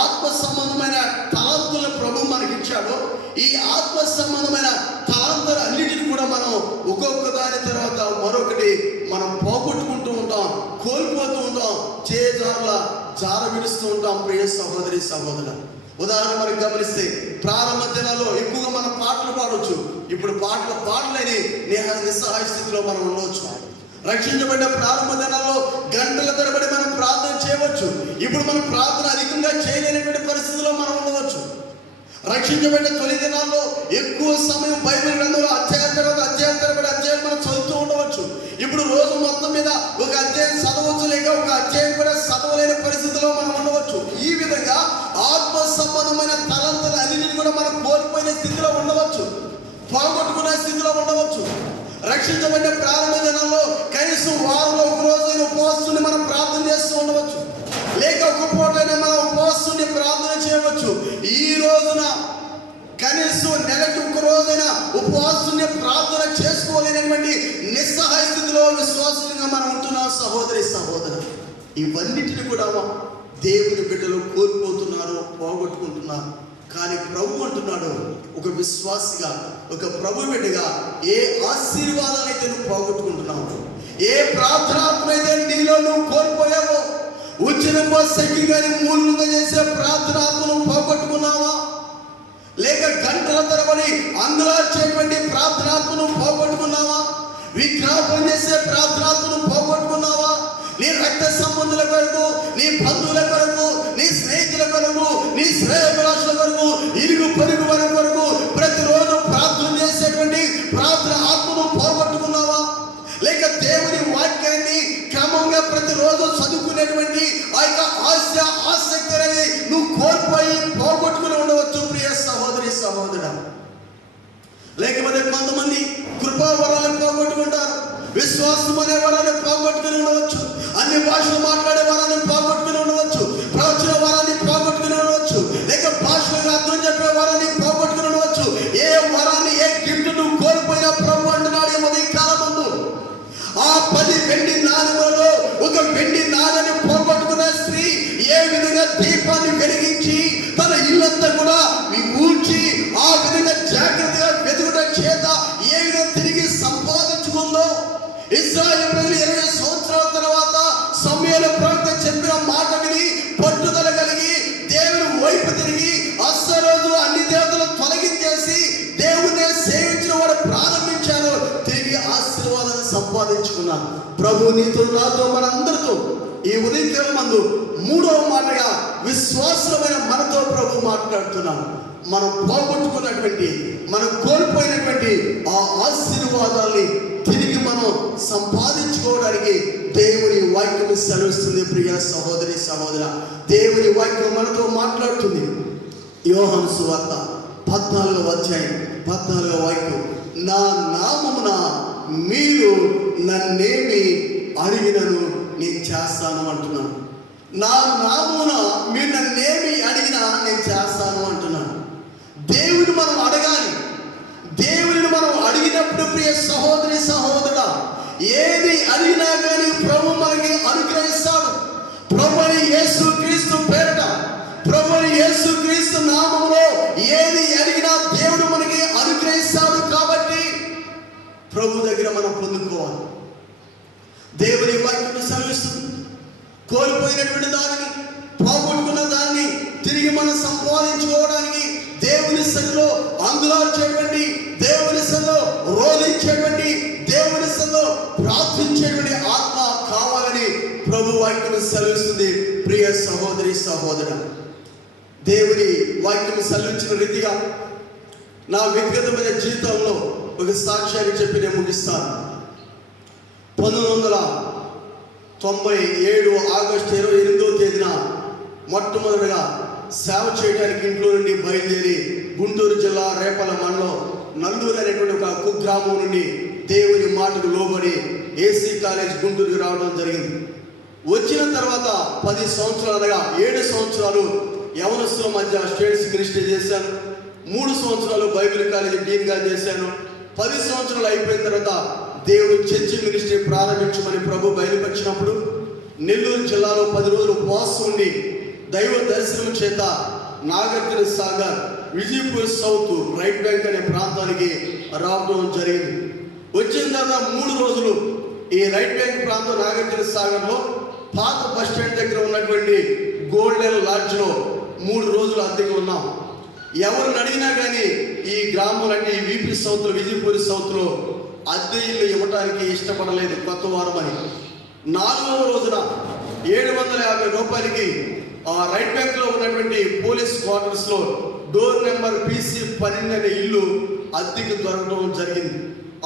ఆత్మ సంబంధమైన తలాంతుల ప్రభు మనకిచ్చాడో, ఈ ఆత్మ సంబంధమైన తలాంతుల అన్నిటిని కూడా మనం ఒక్కొక్క దాని తర్వాత మరొకటి మనం పోగొట్టుకుంటూ ఉంటాం, కోల్పోతూ ఉంటాం, జార విడుస్తూ ఉంటాం. ప్రియ సహోదరి సహోదరు, ఉదాహరణ మనకు గమనిస్తే ప్రారంభ దినాల్లో ఎక్కువగా మనం పాటలు పాడవచ్చు. ఇప్పుడు పాటలేని నిస్సహాయ స్థితిలో మనం ఉండవచ్చు. రక్షించబడ్డ ప్రారంభ దినాల్లో గంటల తరబడి మనం ప్రార్థన చేయవచ్చు. ఇప్పుడు మనం ప్రార్థన అధికంగా చేయలేనటువంటి పరిస్థితుల్లో మనం ఉండవచ్చు. రక్షించబడ్డ తొలి దినాల్లో ఎక్కువ సమయం బైబిల్ గ్రంథంలో అధ్యాయం తరబడి అధ్యాయం మనం చదువుతూ ఉండవచ్చు. ఇప్పుడు రోజు మొత్తం మీద ఒక అధ్యాయం చదవచ్చు, లేక ఒక అధ్యాయం కూడా చదవలేని పరిస్థితిలో మనం ఉండవచ్చు. ఈ విధంగా ఆత్మ సంబంధమైన తలంతులు అన్నిటిని కూడా మనం కోల్పోయిన స్థితిలో ఉండవచ్చు, పోగొట్టుకునే స్థితిలో ఉండవచ్చు. రక్షించబడిన ప్రారంభ దినాల్లో కనీసం వారంలో ఒక రోజైన ఉపవాసుని మనం ప్రార్థన చేస్తూ ఉండవచ్చు, లేక ఒక పూటైనా మనం ఉపవాసుని ప్రార్థన చేయవచ్చు. ఈ రోజున కనీసం నెలకి ఒక రోజైనా ఉపవాసుని ప్రార్థన చేసుకోలేనటువంటి నిస్సహాయ స్థితిలో విశ్వాసులుగా మనం ఉంటున్నాం. సహోదరి సహోదరు, ఇవన్నిటిని కూడా దేవుని బిడ్డలు కోల్పోతున్నారు, పోగొట్టుకుంటున్నారు. కానీ ప్రభు అంటున్నాడు, ఒక విశ్వాసిగా, ఒక ప్రభు బిడ్డగా ఏ ఆశీర్వాదాలైతే నువ్వు పోగొట్టుకుంటున్నావు, ఏ ప్రార్థనాత్మైతే నీలో నువ్వు కోల్పోయావో ఉచ్చరింప శక్తిగాని మూలంగా చేసే ప్రార్థనాత్మను పోగొట్టుకున్నావా? లేక గంటల తరబడి అంగులార్చేటువంటి ప్రార్థనాత్మను పోగొట్టుకున్నావా? విజ్ఞాపన చేసే ప్రార్థనాత్మను పోగొట్టుకున్నావా? నీ రక్త సంబంధుల కొరకు, నీ బంధువుల కొరకు, నీ స్నేహితుల కొరకు, నీ శ్రేయోభిలాషుల కొరకు, ఇరుగు పొరుగు వారి కొరకు ప్రతిరోజు ప్రార్థన చేసేటువంటి ప్రార్థన ఆత్మను పోగొట్టుకున్నావా? లేక దేవుని వాక్యాన్ని క్రమంగా ప్రతిరోజు చదువుకునేటువంటి ఆ యొక్క ఆసక్తి అనేది నువ్వు కోల్పోయి పోగొట్టుకుని ఉండవచ్చు ప్రియ సహోదరి సహోదరుడా. లేకపోతే కొంతమంది కృపా వరాలను పోగొట్టుకుంటారు, విశ్వాసం అనే వరాన్ని పోగొట్టుకుని ఉండవచ్చు, అన్ని భాషలు మాట్లాడే వరాన్ని పోగొట్టుకుని ఉండవచ్చు, ప్రవచన వరాన్ని పోగొట్టుకుని ఉండవచ్చు, లేక భాషలకు అర్థం చెప్పే వరాన్ని పోగొట్టుకుని ఉండవచ్చు. ఏ వరాన్ని, ఏ గిఫ్ట్ నువ్వు కోల్పోయినా ప్రభు అంటున్నాడు ఈ ఉదయ కాలమందు, ఆ 10 వెండి నాణెములలో ఒక వెండి నాణెని పోగొట్టుకున్న స్త్రీ ఏ విధంగా దీపాన్ని వెలిగించి తన ఇల్లంతా కూడా ఊడ్చి ఆ విధంగా జాగ్రత్తగా వెతుకుట చేత ఏ విధంగా తిరిగి సంపాదించుకుందో, ఇశ్రాయేలు ప్రజలు 20 సంవత్సరాల తర్వాత సమూయేలు ప్రవక్త చెప్పిన మాట విని పట్టుదల కలిగి దేవుని వైపు తిరిగి అస్సరోజు అన్ని దేవతలు తొలగించేసి దేవుని సేవించిన వాడు ప్రారంభించారు. తిరిగి ఆశీర్వాదాన్ని సంపాదించుకున్నాను. ప్రభు నీతో నాతో మనందరితో ఈ ఉదయకాలం మందు 3వ మాటగా విశ్వాసమైన మనతో ప్రభు మాట్లాడుతున్నాను. మనం పోగొట్టుకున్నటువంటి, మనం కోల్పోయినటువంటి ఆ ఆశీర్వాదాల్ని తిరిగి మనం సంపాదించుకోవడానికి దేవుని వాక్యం సెలవిస్తుంది. ప్రియ సహోదరి సహోదర, దేవుని వాక్యం మనతో మాట్లాడుతుంది. యోహాను సువార్త 14వ అధ్యాయం 14వ వాక్యం, నా నామమున మీరు నన్నేమి అడిగినను నేను చేస్తాను అంటున్నాను. నా నామమున మీరు నన్నేమి అడిగినా నేను చేస్తాను అంటున్నాను. దేవుని మనం అడగాలి. దేవుని మనం అడిగినప్పుడు ప్రియ సహోదరి సహోదరుడా, ఏది అడిగినా కానీ ప్రభు మనకి అనుగ్రహిస్తాడు. ప్రభుని యేసు క్రీస్తు పేరట, ప్రభుని యేసు క్రీస్తు నామములో ఏది అడిగినా దేవుడు మనకి అనుగ్రహిస్తాడు. కాబట్టి ప్రభు దగ్గర మనం పొందుకోవాలి. దేవుని వాక్యం సెలవిస్తుంది, కోల్పోయినటువంటి దానిని, పోగొట్టుకున్న దాన్ని తిరిగి మనం సంపాదించుకోవడానికి దేవుని సన్నిధిలో అంగులార్చేటువంటి, దేవుని సన్నిధిలో రోధించేటువంటి, దేవుని సన్నిధిలో ప్రార్థించేటువంటి ఆత్మ కావాలని ప్రభు వాక్యం సెలవిస్తుంది. ప్రియ సహోదరి సహోదరుడు, దేవుని వాక్యం సెలవించిన రీతిగా నా వ్యక్తిగతమైన జీవితంలో ఒక సాక్ష్యాన్ని చెప్పి నేను ముగిస్తాను. 1997 ఆగస్టు 28వ తేదీన మొట్టమొదటిగా సేవ చేయడానికి ఇంట్లో నుండి బయలుదేరి గుంటూరు జిల్లా రేపల మండలం నల్లూరు అనేటువంటి ఒక కుగ్రామం నుండి దేవుని మాటకు లోబడి ఏసీ కాలేజ్ గుంటూరుకి రావడం జరిగింది. వచ్చిన తర్వాత 10 సంవత్సరాలు అనగా 7 సంవత్సరాలు యవనస్తుల మధ్య స్టేట్స్ మినిస్ట్రీ చేశాను. 3 సంవత్సరాలు బైబిల్ కాలేజీ డీన్గా చేశాను. 10 సంవత్సరాలు అయిపోయిన తర్వాత దేవుడు చర్చి మినిస్ట్రీ ప్రారంభించమని ప్రభు బయలుపరిచినప్పుడు నెల్లూరు జిల్లాలో 10 రోజులు ఉపవాసం ఉండి దైవ దర్శనం చేత Nagarjuna Sagar, Vijayapur south, right bank అనే ప్రాంతానికి రావడం జరిగింది. వచ్చిన తర్వాత 3 రోజులు ఈ రైట్ బ్యాంక్ ప్రాంతం నాగార్జున సాగర్లో పాత బస్ స్టాండ్ దగ్గర ఉన్నటువంటి గోల్డెన్ లాడ్జ్లో 3 రోజులు అద్దెకి ఉన్నాం. ఎవరిని అడిగినా కానీ ఈ గ్రామంలో అంటే ఈ వీపీ సౌత్లో, విజయపూర్ సౌత్లో అద్దె ఇల్లు ఇవ్వడానికి ఇష్టపడలేదు కొత్త వారం అని. 4వ రోజున 750 రూపాయలకి ఆ రైట్ బ్యాంక్లో ఉన్నటువంటి పోలీస్ క్వార్టర్స్లో డోర్ నెంబర్ PC 12 అనే ఇల్లు అద్దెకి దొరకడం జరిగింది.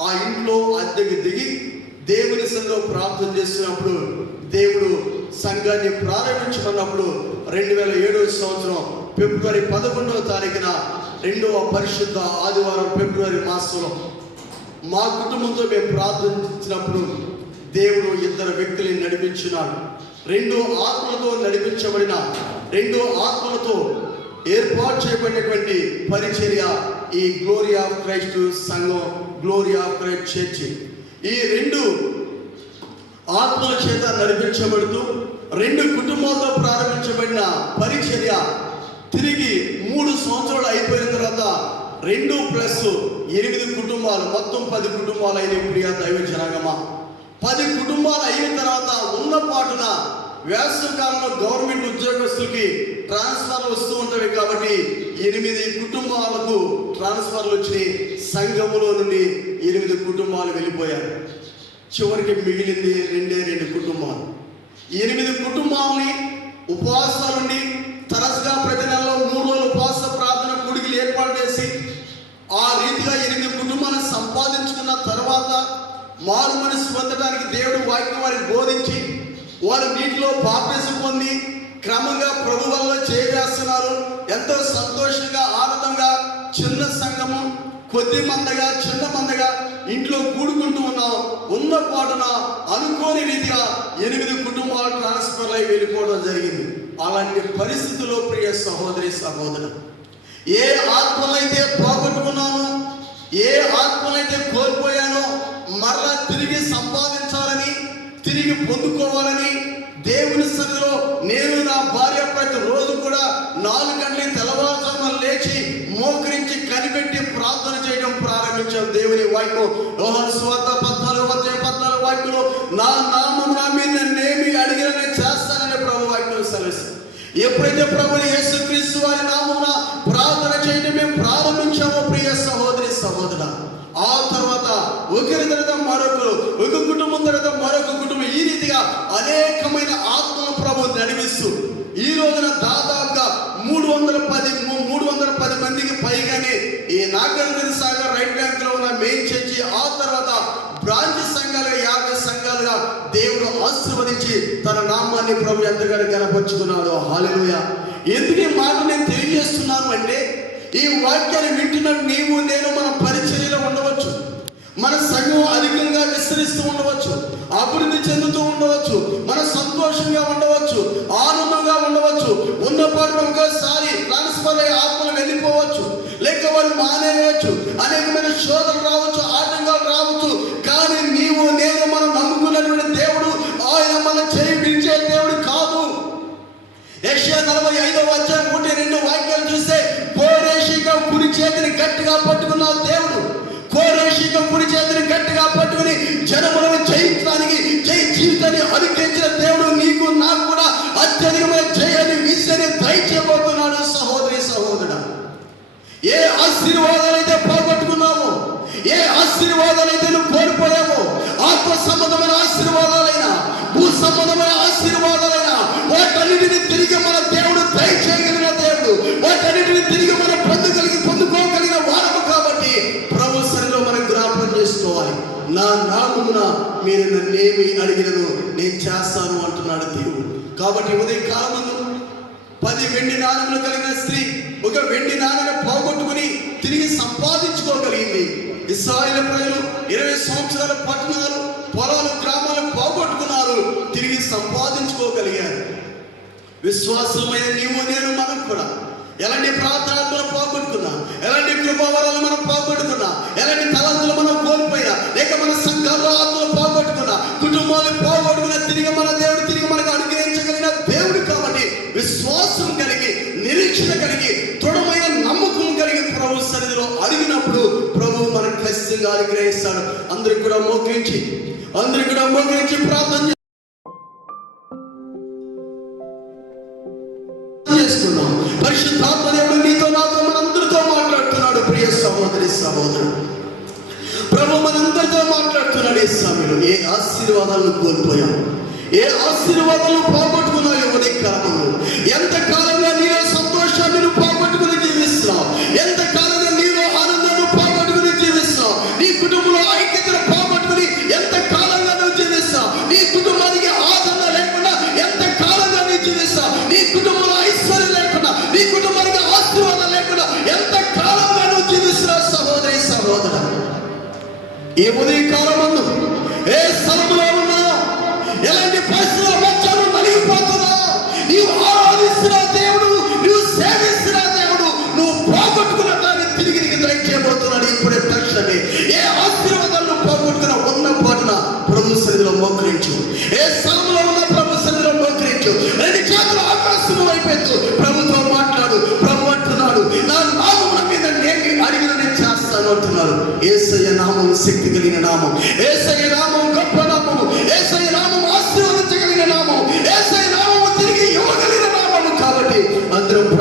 ఆ ఇంట్లో అద్దెకి దిగి దేవుని సన్నిధిలో ప్రార్థన చేస్తున్నప్పుడు దేవుడు సంఘాన్ని ప్రారంభించుకున్నప్పుడు 2007వ సంవత్సరం ఫిబ్రవరి 11వ తారీఖున 2వ పరిశుద్ధ ఆదివారం ఫిబ్రవరి మాసంలో మా కుటుంబంతో మేము ప్రార్థించినప్పుడు దేవుడు 2 వ్యక్తులను నడిపించినాడు. 2 ఆత్మలతో నడిపించబడిన, 2 ఆత్మలతో ఏర్పాటు చేయబడినటువంటి పరిచర్య ఈ గ్లోరీ ఆఫ్ క్రైస్ట్ సంఘం, గ్లోరీ ఆఫ్ క్రైస్ట్ చర్చ్. ఈ 2 ఆత్మల చేత నడిపించబడుతూ 2 కుటుంబాలతో ప్రారంభించబడిన పరిచర్య తిరిగి 3 సంవత్సరాలు అయిపోయిన తర్వాత 2+8 కుటుంబాలు, మొత్తం 10 కుటుంబాలు అయిన ప్రియ దైవ జనాంగమా. 10 కుటుంబాలు అయిన తర్వాత ఉన్న పాటున వేసవి కాలంలో గవర్నమెంట్ ఉద్యోగస్తులకి ట్రాన్స్ఫర్లు వస్తూ ఉంటాయి కాబట్టి 8 కుటుంబాలకు ట్రాన్స్ఫర్లు వచ్చినాయి. సంఘములో నుండి 8 కుటుంబాలు వెళ్ళిపోయారు. చివరికి మిగిలింది 2 కుటుంబాలు. 8 కుటుంబాలని ఉపవాసాలుండి తరచుగా ప్రతి నెలలో 3 రోజులు ఉపవాస ప్రార్థన కూడికలు ఏర్పాటు చేసి ఆ రీతిగా 8 కుటుంబాలను సంపాదించుకున్న తర్వాత మారు మనసు పొందడానికి దేవుడు వాక్యం వారికి బోధించి వారు నీటిలో బాప్తిసం పొంది క్రమంగా ప్రభు వల్ల చేయవేస్తున్నారు. ఎంతో సంతోషంగా ఆనందంగా చిన్న సంఘము కొద్ది మందగా చిన్న మందగా ఇంట్లో కూడుకుంటూ ఉన్నాం. ఉన్న పాటున అనుకోని రీతిగా 8 కుటుంబాలు ట్రాన్స్ఫర్ అయి వెళ్ళిపోవడం జరిగింది. అలాంటి పరిస్థితుల్లో ప్రియ సహోదరి సహోదరు, ఏ ఆత్మలైతే పోగొట్టుకున్నానో, ఏ ఆత్మలైతే కోల్పోయానో మరలా తిరిగి సంపాదించాలని, తిరిగి పొందుకోవాలని దేవుని సన్నిధిలో నేను నా భార్య ప్రతి రోజు కూడా 4 గంటలకి తెల్లవారుజామున లేచి మోకరించి కనిపెట్టి ప్రార్థన చేయడం ప్రారంభించాం. దేవుని వాక్యం యోహాను సువార్త 14 వాక్యంలో నా నామమున మీరు నన్నేమి అడిగినా నేను చేస్తానని ప్రభు వాక్యం సెలవిస్తుంది. ఎప్పుడైతే ప్రభు యేసుక్రీస్తు వారి నామమున ప్రార్థన చేయడం మేము ప్రారంభించామో ప్రియ సహోదరి సహోదరా, ఆ తర్వాత ఒకరి తర్వాత మరొకరు, ఒక కుటుంబం తర్వాత మరొక కుటుంబం, ఈ రీతిగా అనేకమైన ఆత్మను ప్రభు నడిపిస్తూ ఈ రోజున దాదాపుగా 310 మందికి పైగానే ఈ నాగార్జున సాగర్ రైట్ బ్యాంక్ లో ఉన్న మెయిన్ చర్చి, ఆ తర్వాత బ్రాంచ్ సంఘాలుగా 50 సంఘాలుగా దేవుడు ఆశీర్వదించి తన నామాన్ని ప్రభు ఎంతగానో కనపరుచుకున్నాడు. హల్లెలూయా. ఎందుకు ఈ మాట నేను తెలియజేస్తున్నాను అంటే, ఈ వాక్యాన్ని వింటున్న నీవు నేను మన పరిచర్యలో ఉండవచ్చు, మన సంఘం అధికంగా విస్తరిస్తూ ఉండవచ్చు, అభివృద్ధి చెందుతూ ఉండవచ్చు, మన సంతోషంగా ఉండవచ్చు, ఆనందంగా ఉండవచ్చు. ఉన్నపాటు ఒకసారి ట్రాన్స్ఫర్ అయ్యి ఆత్మలు వెళ్ళిపోవచ్చు, లేక వాళ్ళు మానేయవచ్చు, అనేకమైన శోధనలు రావచ్చు, ఆటంకాలు రావచ్చు. కానీ నీవు నేను మనం నమ్ముకున్నటువంటి దేవుడు ఆయన మన చేయి పిలిచే దేవుడు కాదు. యెషయా 45:1-2 వాక్యాలు చూస్తే కోరేషిగా కుడి చేతిని గట్టిగా పట్టుకున్న దేవుడు, కోరేషిగా కుడి చేతిని గట్టిగా పట్టుకుని జనములను జయించడానికి జై జీవితాన్ని అనుగ్రహించిన దేవుడు నీకు నాకు కూడా అత్యధికమైన జయాన్ని విజయాన్ని దయచేయబోతున్నాడు. సహోదరి సహోదరుడా, ఏ ఆశీర్వాదాలైతే పోగొట్టుకున్నామో, ఏ ఆశీర్వాదాలైతే నువ్వు కోల్పోయావో, ఆత్మ సంబంధమైన ఆశీర్వాదాలైనా భూ సంబంధమైన ఆశీర్వాదాలైనా వాటన్నిటిని తిరిగి మన దేవుడు దయచేయగలిగిన దేవుడు, వాటన్నిటిని తిరిగి మనం పొందుకోగలిగిన వారము. కాబట్టి ప్రభు సన్నిధిలో మనం జ్ఞాపకం చేసుకోవాలి, నా నామమున మీరు నన్నేమి అడిగినను నేను చేస్తాను అంటున్నాడు దేవుడు. కాబట్టి ఉదయం కాలమందు 10 వెండి నాణెములు కలిగిన స్త్రీ ఒక వెండి నాణెను పోగొట్టుకుని తిరిగి సంపాదించుకోగలిగింది. ఇశ్రాయేలు ప్రజలు 20 సంవత్సరాల పట్టణాలు, పొలాలు, గ్రామాలు పోగొట్టుకున్నారు, తిరిగి సంపాదించుకోగలిగారు. విశ్వాసమైన నీవు నేను మనం కూడా ఎలాంటి ప్రార్థనలు పోగొట్టుకున్నా, ఎలాంటి కృపావరాలు మనం పోగొట్టుకున్నా, ఎలాంటి తలంతులు మనం కోల్పోయినా, లేక మన సంఘాల్లో ఆత్మలు పోగొట్టుకున్నా, కుటుంబాలు పోగొట్టుకున్నా, తిరిగి మన దేవుడు తిరిగి మనకు అనుగ్రహించగలిగిన దేవుడు. కాబట్టి విశ్వాసం కలిగి, నిరీక్షణ కలిగి, దృఢమైన నమ్మకం కలిగి ప్రభు సన్నిధిలో అడిగినప్పుడు ప్రభు మనకు ఖచ్చితంగా అనుగ్రహిస్తాడు. అందరికి కూడా మోకరించి ప్రార్థన చేసుకున్నాం. పరిశుద్ధాత్మ దేవుడు నీతో నాతో మనందరితో మాట్లాడుతున్నాడు. ప్రియ సహోదరి సహోదరుడు, ప్రభు మనందరితో మాట్లాడుతున్నాడు. ఈ సమయంలో ఏ ఆశీర్వాదాలను కోల్పోయాం, ఏ ఆశీర్వాదాలను పోగొట్టుకున్నావు యువతి కాలంలో, ఎంతకాలంగా నీలో సంతోషాన్ని నువ్వు పోగొట్టుకుని జీవిస్తున్నావు, ఎంతకాలంగా నీలో ఆనందాన్ని పోగొట్టుకుని జీవిస్తున్నావు, నీ కుటుంబంలో ఐక్యతను పోగొట్టుకుని ఎంతకాలంగా నువ్వు జీవిస్తావు, నీ కుటుంబానికి ఆదరణ లేకుండా ఎంతకాలంగా నువ్వు జీవిస్తావు, నీ కుటుంబంలో ఐశ్వర్యం లేకుండా, నీ కుటుంబానికి ఆశీర్వాదం లేకుండా ఎంతకాలంగా నువ్వు జీవిస్తున్నావు. సహోదరి సహోదరు, ఈ ఉదయ కాలమందు ఏ స్థలంలో ఉన్నావు, ఎలాంటి పరిస్థితుల మధ్య నలిగిపోతున్నావు, నీవు ఆరాధిస్తున్న దేవుడు, నువ్వు సేవిస్తున్న దేవుడు, నువ్వు పోగొట్టుకున్న దాన్ని తిరిగి నీకు దయచేయబోతున్నాడు. ఇప్పుడే తక్షణమే ఏ ఆశీర్వాదాలను పోగొట్టుకున్న ఉన్న పాటున ప్రభు సన్నిధిలో మోకరించు. ఏ స్థలంలో ఉన్న ప్రభు సన్నిధిలో మోకరించు. 2 చేతులు ఆకాశం వైపెత్తు, ప్రభుతో మాట్లాడు. ప్రభు అంటున్నాడు, నా నామమున మీద నేమి అడిగిన నేను చేస్తాను అంటున్నాడు. యేసయ్య నామం శక్తి కలిగిన నామం, యేసయ్య నామం గొప్ప నామం, యేసయ్య నామం ఆశీర్వదించగలిగిన నామం, యేసయ్య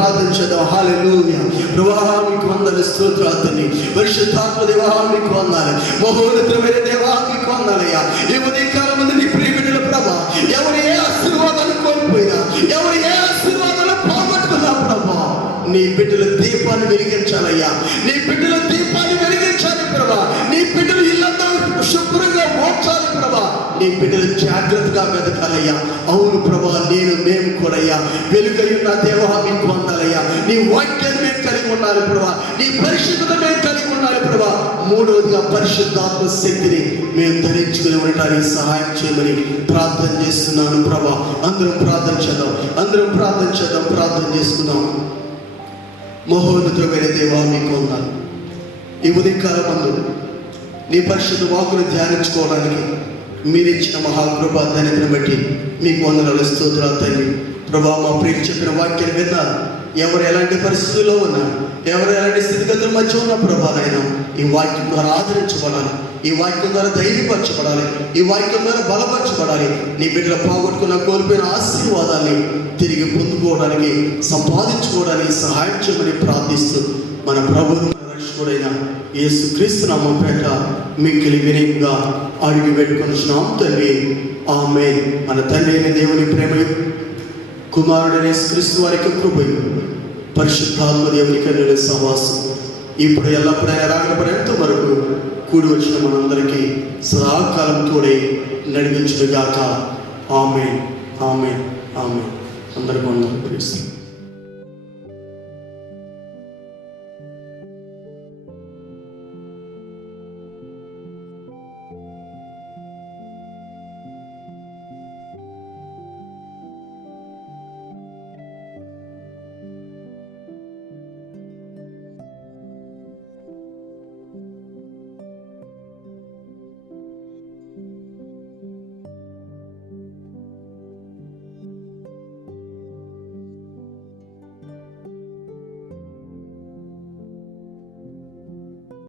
ప్రార్థన చేద్దాం. హల్లెలూయా. ప్రభువా మీకు వందనాలు, స్తోత్రాలు తండ్రి. పరిశుద్ధాత్మ దేవా మీకు వందనాలు. మహోన్నతమైన దేవా మీకు వందనాలయ్యా. ఈ ఉదయకాలం మంది నీ ప్రియ బిడ్డల ప్రభా, ఎవరు ఏ ఆశీర్వాదాలు కోల్పోయినా, ఎవరు ఏ ఆశీర్వాదాలు పోగొట్టుకున్నా ప్రభా, నీ బిడ్డల దీపాన్ని వెలిగించాలయ్యా. నీ బిడ్డల దీపాన్ని వెలిగించాలి ప్రభా. నీ బిడ్డలు ఇల్లంతా శుభ్రంగా మోర్చాలి ప్రభా. నీ బిడ్డలు జాగ్రత్తగా వెతకాలయ్యా. అవును ప్రభా, మేము కూడా అయ్యా వెలుగయ్యున్న దేవా మీకు వందాలయ్యా. నీ వాక్యాన్ని మేము కలిగి ఉండాలి ప్రభా. నీ పరిశుద్ధత మేము కలిగి ఉండాలి ప్రభా. మూడవదిగా పరిశుద్ధాత్మ శక్తిని మేము ధరించుకుని ఉండటానికి సహాయం చేయమని ప్రార్థన చేస్తున్నాను ప్రభా. అందరం ప్రార్థన చేద్దాం, అందరం ప్రార్థన చేద్దాం, ప్రార్థన చేసుకుందాం. మహోన్నతమైన దేవా మీకు వందనాలు. ఈ ఉదయకాలం మందు నీ పరిశుద్ధ వాక్కును ధ్యానించుకోవడానికి మీరు ఇచ్చిన మహాకృప ధన్యతను బట్టి మీకు వందనాలు, స్తోత్రాలు తండ్రి. ప్రభా, మా ప్రియులు చెప్పిన వాక్యాన్ని విన్నారు. ఎవరు ఎలాంటి పరిస్థితుల్లో ఉన్నారు, ఎవరు ఎలాంటి స్థితిగతుల మధ్య ఉన్న ప్రభానైనా ఈ వాక్యం ద్వారా ఆదరించబడాలి, ఈ వాక్యం ద్వారా ధైర్యపరచబడాలి, ఈ వాక్యం ద్వారా బలపరచబడాలి. నీ బిడ్డలు పోగొట్టుకున్న కోల్పోయిన ఆశీర్వాదాన్ని తిరిగి పొందుకోవడానికి, సంపాదించుకోవడానికి సహాయం చేయమని ప్రార్థిస్తూ మన ప్రభువును రక్షకుడైన యేసుక్రీస్తు నామమున పేట మిక్కిలి వినయంగా అడిగి పెట్టుకొనుచున్నాం తండ్రి. ఆమేన్. మన తండ్రి అయిన దేవుని ప్రేమయు, కుమారుడైన యేసుక్రీస్తు వారి యొక్క కృపయు, పరిశుద్ధాత్మ దేవుని కన్నుల సహవాసం ఇప్పుడు ఎల్లప్పుడైనా రాకడపడేంత వరకు కూడి వచ్చిన మనందరికీ సదాకాలం తోడే నడిపించుగాక. ఆమేన్, ఆమేన్, ఆమేన్. అందరికీ వందనాలు.